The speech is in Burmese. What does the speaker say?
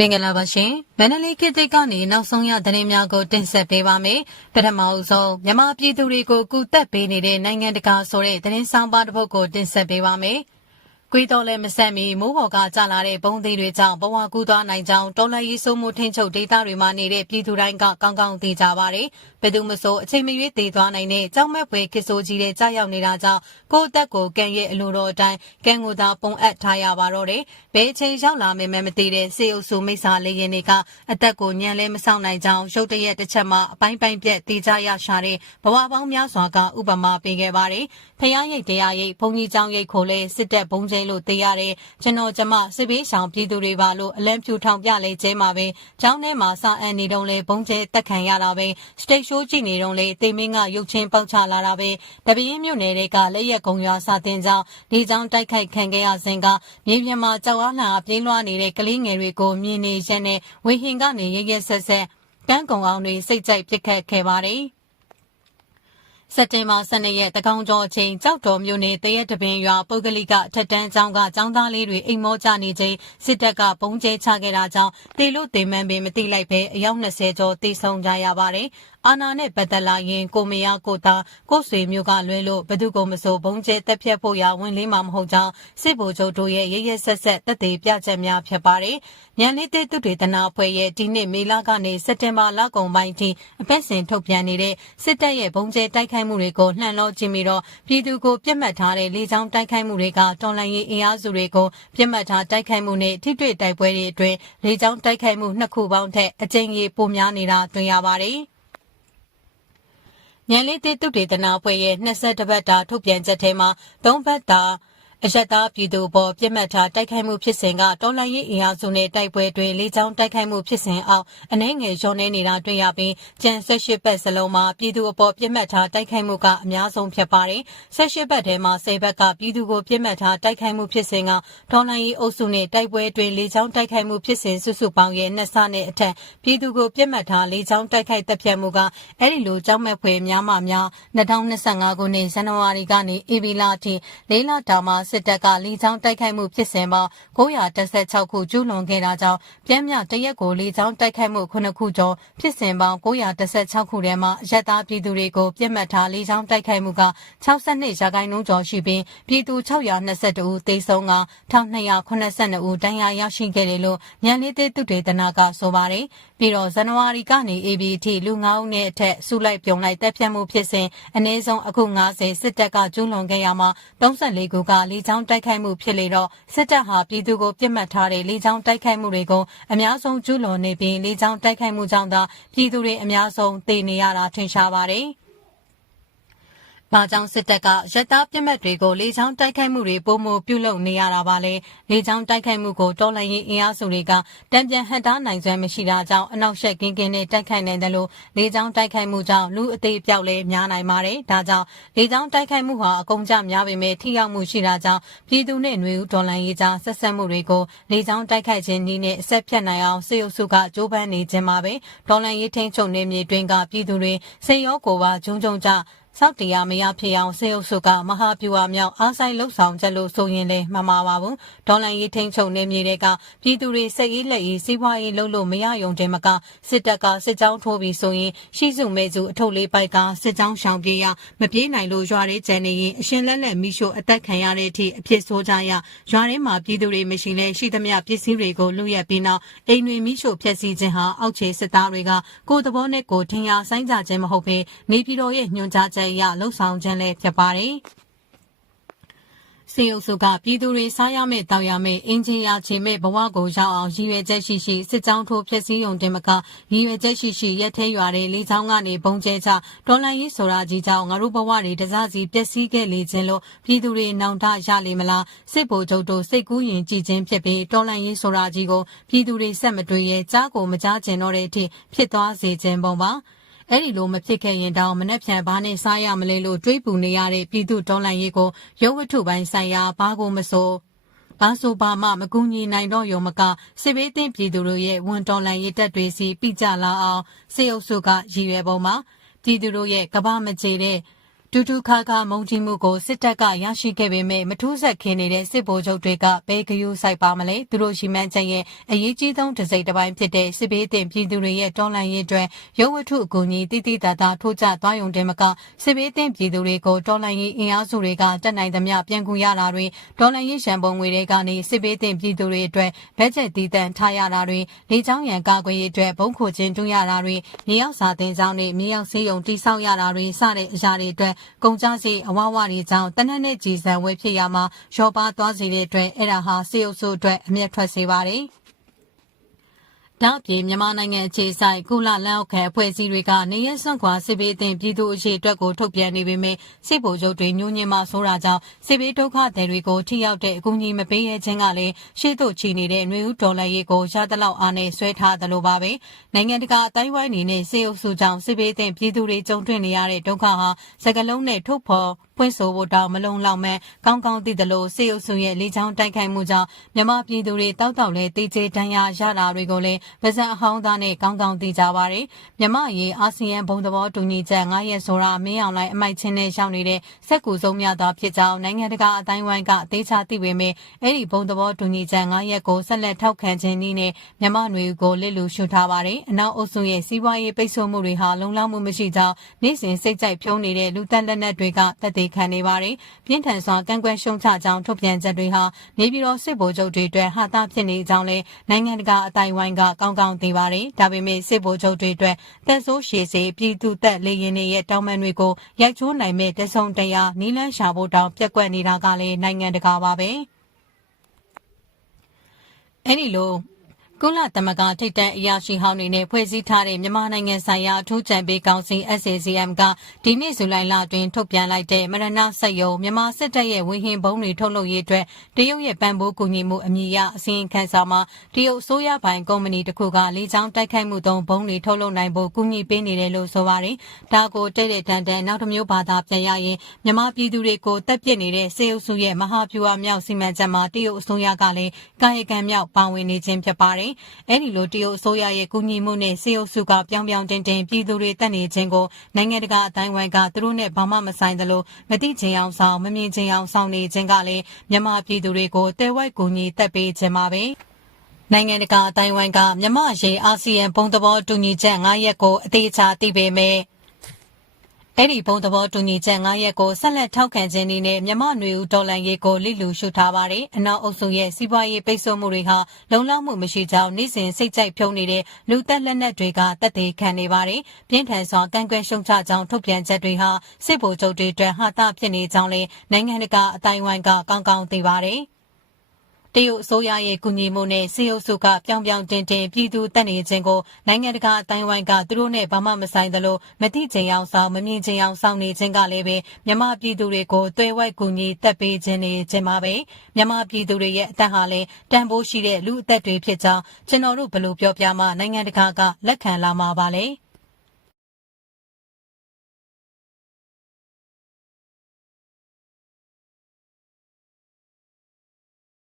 မင်္ဂလာပါရှင်မန္တလေးခေတ်သစ်ကနေနောက်ဆုံးရသတင်းများကိုတင်ဆက်ပေးပါမယ်ပထမအဆုံးမြန်မာပြည်သူတွေကိုကူတက်ပေးနေတဲ့နိုင်ငံတကာဆိုတဲ့သတင်းဆောင်ပါတစ်ပုဒ်ကိုတင်ဆက်ပေးပါမယ် ကွေးတော်လည်းမဆက်မီမိုးပေါ်ကကြာလာတဲ့ဘုံသေးတွေကြောင့်ဘဝကူးသွားနိုင်ကြောင်းတော်လှန်ရေးစိုးမှုထင်းချုပ်ဒေသတွေမှာနေတဲ့ပြည်သူတိုင်းကကောင်းကောင်းသိကြပါတယ်။ဘယ်သူမဆိုအချိန်မရွေးတည်သွားနိုင်တဲ့ကြောက်မဲ့ဖွယ်ခစ်ဆိုးကြီးတဲ့ကြောက်ရောက်နေတာကြောင့်ကိုယ့်အသက်ကိုကံရဲ့အလိုတော်အတိုင်းကံကိုသာပုံအပ်ထားရပါတော့တယ်။ဘယ်အချိန်ရောက်လာမယ်မသိတဲ့စေအုပ်စုမိစ္ဆာလေးရင်တွေကအသက်ကိုညံလဲမဆောင်နိုင်ကြောင်းရုတ်တရက်တစ်ချက်မှအပိုင်းပိုင်းပြက်တည်ကြရရှာတဲ့ဘဝပေါင်းများစွာကဥပမာပေးခဲ့ပါတယ်။ ဖျားရိတ်တရားရိတ်ဘုံကြီးကျောင်းရိတ်ကိုလည်းစစ်တပ်ဘုံကျဲလို့သိရတယ်။ကျွန်တော်ကျမစစ်ပေးဆောင်ပြည်သူတွေပါလို့အလံဖြူထောင်ပြလဲကျဲမှာပဲ။ကျောင်းထဲမှာစာအန်နေတုံးလဲဘုံကျဲတက်ခံရတာပဲ။ state show ကြည့်နေတုံးလဲတေမင်းကရုပ်ချင်းပေါက်ချလာတာပဲ။တပင်းမြို့နယ်တွေကလက်ရက်ကုံရွာစာတင်ကြောင်းဒီကြောင်းတိုက်ခိုက်ခံခဲ့ရစဉ်ကမြေပြင်မှာကြောက်အားလှအပြင်းလွှားနေတဲ့ကလေးငယ်တွေကိုမြင်နေရက်နဲ့ဝေဟင်ကနေရရက်ဆက်ဆက်ကန်းကုံအောင်တွေစိတ်ကြိုက်ပစ်ခတ်ခဲ့ပါတယ်။ စက်တင်ဘာ12ရက်တကောင်ကျော်အချိန်ကြောက်တော်မြို့နယ်တရက်တပင်ရွာပုဂ္ဂလိကထက်တန်းကျောင်းကကျောင်းသားလေးတွေအိမ်မောကြနေချိန်စစ်တပ်ကပုံကျဲချခဲ့တာကြောင့်တေလို့တေမန်းပင်မတိလိုက်ပဲအယောက်20ကျော်တေဆုံးကြရပါတယ်။အာနာနဲ့ပတ်သက်လာရင် ကိုမရကိုသားကိုဆွေမျိုးကလွဲလို့ဘသူကမဆိုဘုံကျဲတက်ဖြတ်ဖို့ရဝင်လေးမှာမဟုတ်ကြောင်း စစ်ဗိုလ်ချုပ်တို့ရဲ့ရရဆက်ဆက်တက်သေးပြချက်များ ဖြစ်ပါတယ်။ညံလေးသေးသူတွေတနာဖွဲ့ရဲ့ ဒီနှစ် မေလကနေ စက်တင်ဘာလကုန်ပိုင်းထိ အပတ်စဉ်ထုတ်ပြန်နေတဲ့ စစ်တပ်ရဲ့ဘုံကျဲတိုက်ခိုက်မှုတွေကိုနှံလောခြင်းပြီးတော့ ပြည်သူကိုပြစ်မှတ်ထားတဲ့ လေကြောင်းတိုက်ခိုက်မှုတွေက တော်လှန်ရေးအင်အားစုတွေကိုပြစ်မှတ်ထားတိုက်ခိုက်မှုနဲ့ ထိတွေ့တိုက်ပွဲတွေအတွင်း လေကြောင်းတိုက်ခိုက်မှု နှစ်ခုပေါင်းထက် အကြိမ်ကြီးပိုများနေတာ တွေ့ရပါတယ်။ ညံလေးသေးတုတေသနာအဖွဲ့ရဲ့20ဘတ်တာထုတ်ပြန်ချက်ထဲမှာ၃ဘတ်တာ အရက်သားပြည်သူပေါ်ပြစ်မှတ်ထားတိုက်ခိုက်မှုဖြစ်စဉ်ကတော်လှန်ရေးအင်အားစုနဲ့တိုက်ပွဲတွင်လေကြောင်းတိုက်ခိုက်မှုဖြစ်စဉ်အောက်အနှဲငယ်ရောနေနေတာတွေ့ရပြီးကျန်၁၈ပတ်စလုံးမှာပြည်သူအပေါ်ပြစ်မှတ်ထားတိုက်ခိုက်မှုကအများဆုံးဖြစ်ပါတယ်။၁၈ပတ်ထဲမှာ၁၀ဘက်ကပြည်သူကိုပြစ်မှတ်ထားတိုက်ခိုက်မှုဖြစ်စဉ်ကတော်လှန်ရေးအုပ်စုနဲ့တိုက်ပွဲတွင်လေကြောင်းတိုက်ခိုက်မှုဖြစ်စဉ်စုစုပေါင်းရဲ့နှစ်ဆနဲ့အထက်ပြည်သူကိုပြစ်မှတ်ထားလေကြောင်းတိုက်ခိုက်တပ်ဖြတ်မှုကအဲ့ဒီလိုကြောက်မဲ့ဖွယ်များမှများ2025ခုနှစ်ဇန်နဝါရီကနေဧပြီလအထိလေးလတာမှာစစ်တပ်ကလေကြောင်းတိုက်ခိုက်မှုဖြစ်စဉ်ပေါင်း916ခုကျူးလွန်ခဲ့တာကြောင့်ပြန်မြတရက်ကိုလေကြောင်းတိုက်ခိုက်မှု9ခုကျော်ဖြစ်စဉ်ပေါင်း916ခုထဲမှာရက်သားပြည်သူတွေကိုပြစ်မှတ်ထားလေကြောင်းတိုက်ခိုက်မှုက62ရာခိုင်နှုန်းကျော်ရှိပြီးပြည်သူ622ဦးသေဆုံးက1282ဦးဒဏ်ရာရရှိခဲ့တယ်လို့ညံလေးသေးသူတေသနာကဆိုပါတယ် ပြီးတော့ဇန်နဝါရီကနေ AB အထိလူ9ဦးနဲ့အထက်စုလိုက်ပြုံလိုက်တပ်ဖြတ်မှုဖြစ်စဉ်အနည်းဆုံးအခု90စစ်တပ်ကကျူးလွန်ခဲ့ရမှာ34ခုကလေကြောင်းတိုက်ခိုက်မှုဖြစ်လေတော့စစ်တပ်ဟာပြည်သူကိုပြစ်မှတ်ထားတဲ့လေကြောင်းတိုက်ခိုက်မှုတွေကိုအများဆုံးကျူးလွန်နေပြီးလေကြောင်းတိုက်ခိုက်မှုကြောင့်သာပြည်သူတွေအများဆုံးသေနေရတာထင်ရှားပါတယ်။။ ဘာကြောင့်စစ်တပ်ကရက်သားပြစ်မှတ်တွေကိုလေကြောင်းတိုက်ခိုက်မှုတွေပုံမပြုလုပ်နေရတာပါလဲ။လေကြောင်းတိုက်ခိုက်မှုကိုတော်လှန်ရေးအင်အားစုတွေကတံပြန်ဟန်တားနိုင်စွမ်းမရှိတာကြောင့်အနောက်ရှက်ကင်းကင်းနဲ့တိုက်ခိုက်နိုင်တယ်လို့လေကြောင်းတိုက်ခိုက်မှုကြောင့်လူအသေးပြောက်လဲများနိုင်ပါတယ်။ဒါကြောင့်လေကြောင်းတိုက်ခိုက်မှုဟာအကုန်ကြများပေမဲ့ထိရောက်မှုရှိတာကြောင့်ပြည်သူနဲ့ຫນွေဦးတော်လှန်ရေးကြားဆက်ဆက်မှုတွေကိုလေကြောင်းတိုက်ခိုက်ခြင်းနည်းနဲ့အဆက်ဖြတ်နိုင်အောင်စေအုပ်စုကကြိုးပမ်းနေခြင်းပါပဲ။တော်လှန်ရေးထိန်းချုပ်နေမြေတွင်ကပြည်သူတွေစေရောကိုပါဂျုံဂျုံကြ စောက်တရားမရဖြစ်အောင်စေအုပ်စုကမဟာပြူဟာမြောက်အားဆိုင်လှုပ်ဆောင်ချက်လို့ဆိုရင်လည်းမမှားပါဘူးဒေါ်လန်ရေးထိန်ချုပ်နေမြေတွေကပြည်သူတွေစိတ်အေးလက်အေးစီးပွားရေးလှုပ်လို့မရယုံတယ်မကစစ်တပ်ကစစ်ကြောင်းထိုးပြီးဆိုရင်ရှိစုမဲစုအထုပ်လေးပိုက်ကစစ်ကြောင်းရှောင်ပြေးရမပြေးနိုင်လို့ရွာတွေကျန်နေရင်အရှင်လက်လက်မိရှို့အသက်ခံရတဲ့အထိအဖြစ်ဆိုးကြရရွာထဲမှာပြည်သူတွေမရှိလဲရှိသမျှပစ္စည်းတွေကိုလူရက်ပြီးနောက်အိမ်တွေမိရှို့ဖျက်ဆီးခြင်းဟာအောက်ခြေစစ်သားတွေကကိုယ်သဘောနဲ့ကိုယ်ထင်ရဆိုင်ကြခြင်းမဟုတ်ဘဲနေပြည်တော်ရဲ့ညွှန်ကြားချက်အရလှုပ်ဆောင်ခြင်းလည်းဖြစ်ပါတယ်။စေအုပ်စုကပြည်သူတွေစားရမယ့်တောက်ရမယ့်အင်ဂျင်ယာချေမဲ့ဘဝကိုရောက်အောင်ရည်ရွယ်ချက်ရှိရှိစစ်ကြောင်းထိုးဖျက်ဆီးုံတင်မကရည်ရွယ်ချက်ရှိရှိရက်သေးရွာတဲ့လေးချောင်းကနေဘုံကျဲချဒေါ်လာရေးဆိုတာကြီးကြောင့်ငါတို့ဘဝတွေတစားစီပျက်စီးခဲ့လေခြင်းလို့ပြည်သူတွေနောင်တရလေမလားစစ်ဗိုလ်ချုပ်တို့စိတ်ကူးရင်ကြည်ခြင်းဖြစ်ပြီးဒေါ်လာရေးဆိုတာကြီးကိုပြည်သူတွေဆက်မတွေ့ရဲကြားကိုမကြားကျင်တော့တဲ့အထိဖြစ်သွားစေခြင်းပုံပါ အဲ့ဒီလိုမဖြစ်ခဲ့ရင်တောင်မနှက်ဖြန်ဘာနဲ့စားရမလဲလို့တွေးပူနေရတဲ့ပြည်သူဒေါ်လာရေးကိုရုပ်ဝတ္ထုပိုင်းဆိုင်ရာဘာကိုမဆိုဘာဆိုဘာမှမကူညီနိုင်တော့ရုံမကစစ်ဘေးသင့်ပြည်သူတို့ရဲ့ဝန်တော်လှန်ရေးတပ်တွေစီပြကြလာအောင်စေအုပ်စုကရည်ရွယ်ပုံမှာပြည်သူတို့ရဲ့ကဘာမကြေတဲ့ တူတူခါခါမုံကြီးမှုကိုစစ်တပ်ကရရှိခဲ့ပေမဲ့မထူးဆက်ခင်းနေတဲ့စစ်ဗိုလ်ချုပ်တွေကဘဲကယူဆိုင်ပါမလဲသူတို့ရှိမှန်းချက်ရဲ့အရေးကြီးဆုံးတစ်စိတ်တစ်ပိုင်းဖြစ်တဲ့စစ်ဘေးတင်ပြည်သူတွေရဲ့တော်လှန်ရေးအတွက်ရုပ်ဝတ္ထုအကူအညီတိတိတတ်တာထိုးကျသွားယုံတယ်မကစစ်ဘေးတင်ပြည်သူတွေကိုတော်လှန်ရေးအင်အားစုတွေကတက်နိုင်သမျှပြန်ကူရတာတွေတော်လှန်ရေးရန်ပုံငွေတွေကနေစစ်ဘေးတင်ပြည်သူတွေအတွက်ဘတ်ဂျက်တည်တံ့ထားရတာတွေလေကြောင်းရန်ကာကွယ်ရေးအတွက်ဘုံခိုခြင်းတွန်းရတာတွေမြေရောက်စာတင်ကြောင်းနဲ့မြေရောက်စေးရုံတိဆောက်ရတာတွေစတဲ့အရာတွေအတွက်ကုန်ကြစီအဝဝတွေကြောင့်တနက်နဲ့ကြည်စံဝဲဖြစ်ရမှာရောပါသွားစေတဲ့အတွက်အဲ့ဒါဟာစေအုပ်စုအတွက်အမျက်ထွက်စေပါတယ်။ ဒါ့အပြင်မြန်မာနိုင်ငံအခြေဆိုင်ကုလလန်အောက်ခံအဖွဲ့အစည်းတွေကနေရစွန့်ခွာစစ်ဘေးအသင်ပြည်သူအရေးအတွက်ကိုထုတ်ပြန်နေပေမဲ့စစ်ဗိုလ်ချုပ်တွေညှို့ညင်မှဆိုတာကြောင့်စစ်ဘေးဒုက္ခသည်တွေကိုထိရောက်တဲ့အကူအညီမပေးရခြင်းကလည်းရှေ့သို့ချီနေတဲ့ຫນွေဦးဒေါ်လာရေးကိုရသလောက်အားနဲ့ဆွဲထားသလိုပါပဲနိုင်ငံတကာအတိုင်းဝိုင်းနေနဲ့စေအုပ်စုကြောင့်စစ်ဘေးအသင်ပြည်သူတွေကြုံတွေ့နေရတဲ့ဒုက္ခဟာစကလုံးနဲ့ထုတ်ဖော် ဖွင့်ဆိုဖို့တောင်မလုံလောက်မဲ့ကောင်းကောင်းသိသလိုစေအုပ်စုရဲ့လေချောင်းတိုက်ခိုက်မှုကြောင့်မြန်မာပြည်သူတွေတောက်တောက်လဲတေးချေတန်းရရတာတွေကိုလည်းဗဇက်အဟောင်းသားနဲ့ကောင်းကောင်းသိကြပါတယ်မြန်မာရေးအာဆီယံဘုံသဘောတူညီချက်9ရက်ဆိုတာမင်းအောင်လိုက်အမိုက်ချင်းနဲ့ရှောင်နေတဲ့စက်ကူဆုံးများသာဖြစ်ကြောင်းနိုင်ငံတကာအတိုင်းဝိုင်းကအသေးချာသိပေမဲ့အဲ့ဒီဘုံသဘောတူညီချက်9ရက်ကိုဆက်လက်ထောက်ခံခြင်းနည်းနဲ့မြန်မာຫນွေကိုလစ်လူရှုထားပါတယ်အနောက်အုပ်စုရဲ့စီးပွားရေးပိတ်ဆို့မှုတွေဟာလုံလောက်မှုမရှိကြောင်းနေ့စဉ်စိတ်ကြိုက်ဖြုံးနေတဲ့လူသက်လက်နက်တွေကတက်သေးခံနေပါတယ်။ပြင်းထန်စွာကန့်ကွက်ရှုံချကြောင်းထုတ်ပြန်ချက်တွေဟာနေပြည်တော်စစ်ဗိုလ်ချုပ်တွေအတွက်ဟာတာဖြစ်နေကြောင်းလည်းနိုင်ငံတကာအတိုင်းဝိုင်းကကောင်းကောင်းသိပါတယ်။ဒါပေမဲ့စစ်ဗိုလ်ချုပ်တွေအတွက်တက်ဆိုးရှည်စေပြည်သူသက်လေရင်တွေရဲ့တောင်းပန်တွေကိုရိုက်ချိုးနိုင်မဲ့တဆုံတရာနီလန်းရှာဖို့တောင်းပြက်ကွက်နေတာကလည်းနိုင်ငံတကာပါပဲ။အဲ့ဒီလို ကုလသမဂ္ဂထိပ်တန်းအရာရှိဟောင်းတွေနဲ့ဖွဲ့စည်းထားတဲ့မြန်မာနိုင်ငံဆိုင်ရာအထူးကြံပေးကောင်စီ SACM ကဒီနေ့ဇူလိုင်လအတွင်းထုတ်ပြန်လိုက်တဲ့မရဏစက်ရုံမြန်မာစစ်တပ်ရဲ့ဝင်းဟင်ဘုံတွေထုတ်လုပ်ရေးအတွက်တရုတ်ရဲ့ပံ့ပိုးကူညီမှုအမည်ရအစီရင်ခံစာမှာတရုတ်ဆိုးရပိုင်ကုမ္ပဏီတစ်ခုကလေကြောင်းတိုက်ခိုက်မှုသုံးဘုံတွေထုတ်လုပ်နိုင်ဖို့ကူညီပေးနေတယ်လို့ဆိုပါတယ်။ဒါကိုတဲ့တဲ့တန်တန်နောက်တစ်မျိုးဘာသာပြန်ရရင်မြန်မာပြည်သူတွေကိုတက်ပြစ်နေတဲ့စေအုပ်စုရဲ့မဟာဗျူဟာမြောက်စီမံချက်မှာတရုတ်အစိုးရကလည်းကာယကံမြောက်ပါဝင်နေခြင်းဖြစ်ပါတယ်။အဲ့ဒီလိုတရုတ်အစိုးရရဲ့ကူညီမှုနဲ့စေအုပ်စုကပြောင်းပြောင်းတင်တင်ပြည်သူတွေတက်နေခြင်းကိုနိုင်ငံတကာအတိုင်းဝိုင်းကသူတို့နဲ့ဘာမှမဆိုင်သလိုမသိချင်အောင်ဆောင်မမြင်ချင်အောင်ဆောင်နေခြင်းကလည်းမြန်မာပြည်သူတွေကိုတဲဝိုက်ကူညီတက်ပေးခြင်းပါပဲနိုင်ငံတကာအတိုင်းဝိုင်းကမြမရေအာဆီယံဘုံသဘောတူညီချက်9ရက်ကိုအသေးချာသိပေမဲ့ အဲ့ဒီဘုံသဘောတူညီချက်9ရက်ကိုဆက်လက်ထောက်ခံခြင်းနဲ့မြမနွေဦးဒေါ်လန်ရေးကိုလိလူရှုထားပါတယ်။အနောက်အုပ်စုရဲ့စီးပွားရေးပိတ်ဆို့မှုတွေဟာလုံလောက်မှုမရှိကြောင်းနေ့စဉ်စိတ်ကြိုက်ဖြုံးနေတဲ့လူသက်လက်နက်တွေကတက်သေးခံနေပါတယ်။ပြင်းထန်စွာကန့်ကွက်ရှုံချကြောင်းထုတ်ပြန်ချက်တွေဟာစစ်ဗိုလ်ချုပ်တွေအတွက်ဟာတာဖြစ်နေကြောင်းလည်းနိုင်ငံတကာအတိုင်းဝိုင်းကကောင်းကောင်းသိပါတယ်။ တရုတ်အစိုးရရဲ့ကူညီမှုနဲ့စီအုပ်စုကပြောင်ပြောင်တင်တင်ပြည်သူတက်နေခြင်းကိုနိုင်ငံတကာအတိုင်းဝိုင်းကသူတို့နဲ့ဘာမှမဆိုင်သလိုမတိချင်အောင်ဆောင်မမြင်ချင်အောင်ဆောင်နေခြင်းကလည်းပဲမြန်မာပြည်သူတွေကိုတွဲဝိုက်ကူညီတက်ပေးခြင်းနေခြင်းပါပဲမြန်မာပြည်သူတွေရဲ့အသက်ဟာလည်းတန်ဖိုးရှိတဲ့လူအသက်တွေဖြစ်ကြောင်းကျွန်တော်တို့ဘယ်လိုပြောပြမှနိုင်ငံတကာကလက်ခံလာမှာပါလဲ။